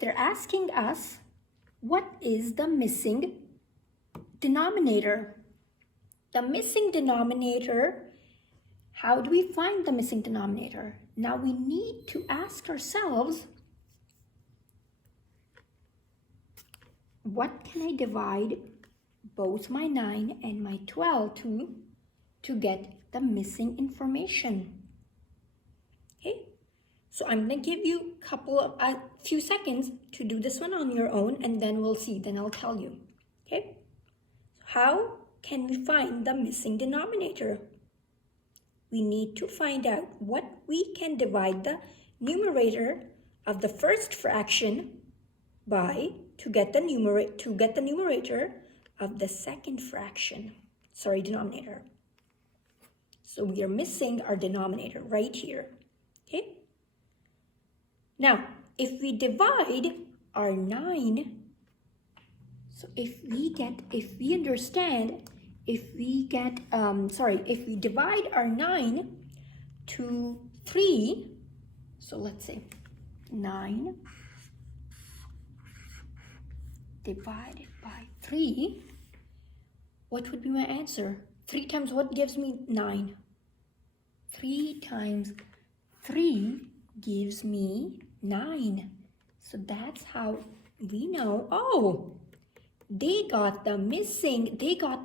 They're asking us, what is the missing denominator? The missing denominator, how do we find the missing denominator? Now we need to ask ourselves, what can I divide both my 9 and my 12 to get the missing information? Okay, so I'm going to give you a few seconds to do this one on your own, and then we'll see, then I'll tell you. Okay, so how can we find the missing denominator? We need to find out what we can divide the numerator of the first fraction by to get the numerator of the second fraction. Denominator. So we are missing our denominator right here. Okay? Now, if we divide our 9, so if we divide our 9 to 3, so let's say 9 divided by 3, what would be my answer? 3 times what gives me 9? 3 times 3 gives me 9. So that's how we know, oh, they got the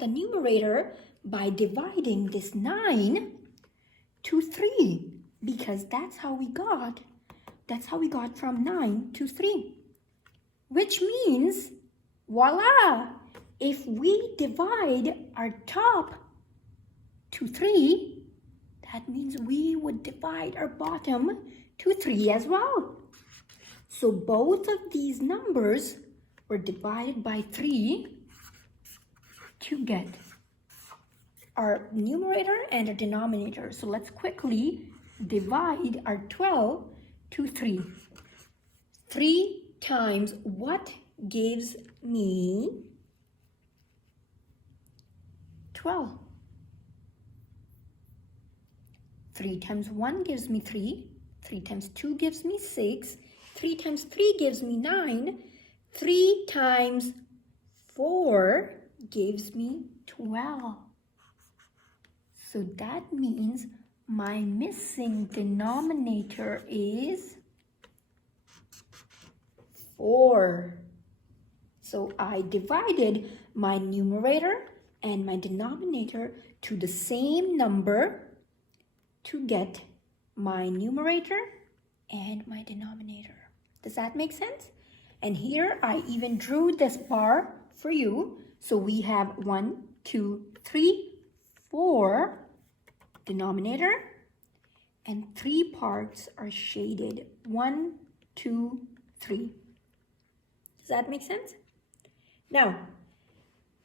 numerator by dividing this 9 to 3, because that's how we got from 9 to 3. Which means, voila, if we divide our top to 3, that means we would divide our bottom to 3 as well. So both of these numbers were divided by 3 to get our numerator and our denominator. So let's quickly divide our 12 to 3. 3 times what gives me 12? 3 times 1 gives me 3. 3 times 2 gives me 6. 3 times 3 gives me 9. 3 times 4 gives me 12. So that means my missing denominator is 4. So I divided my numerator and my denominator to the same number to get my numerator and my denominator. Does that make sense? And here I even drew this bar for you. So we have 1, 2, 3, 4 denominator, and 3 parts are shaded. 1, 2, 3. Does that make sense? Now,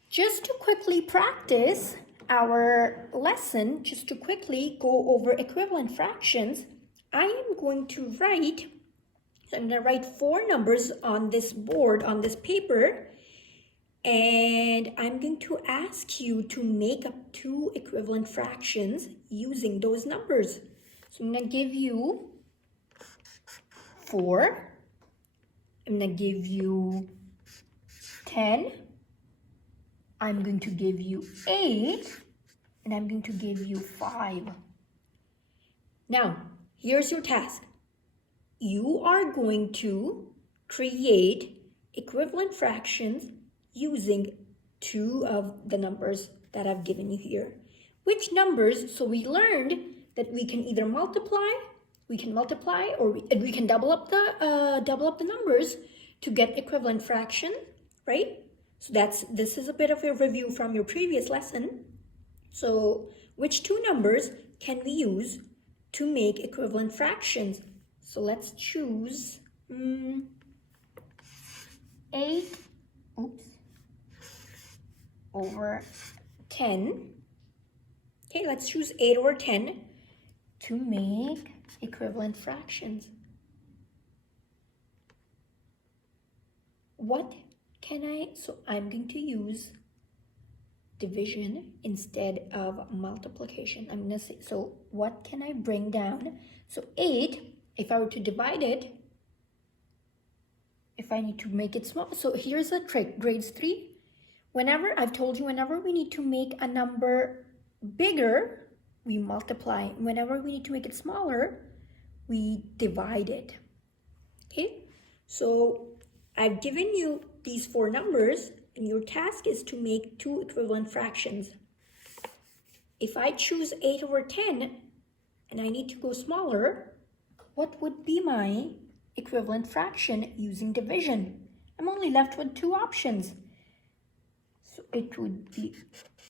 just to quickly practice our lesson, just to quickly go over equivalent fractions, I am going to write 4 numbers on this board, on this paper, and I'm going to ask you to make up 2 equivalent fractions using those numbers. So I'm going to give you 4. I'm going to give you 10. I'm going to give you 8. And I'm going to give you 5. Now, here's your task. You are going to create equivalent fractions using 2 of the numbers that I've given you here. Which numbers? So we learned that we can either multiply, or we can double up the numbers to get equivalent fraction, right? So this is a bit of a review from your previous lesson. So which 2 numbers can we use to make equivalent fractions? So let's choose 8 over 10. Okay, let's choose 8 over 10 to make equivalent fractions. So I'm going to use division instead of multiplication. I'm going to say, so what can I bring down? So 8, if I were to divide it, if I need to make it small. So here's a trick, grades 3. Whenever, I've told you, whenever we need to make a number bigger, we multiply. Whenever we need to make it smaller, we divide it. Okay, so I've given you these 4 numbers, and your task is to make 2 equivalent fractions. If I choose 8/10 and I need to go smaller, what would be my equivalent fraction using division? I'm only left with 2 options. So it would be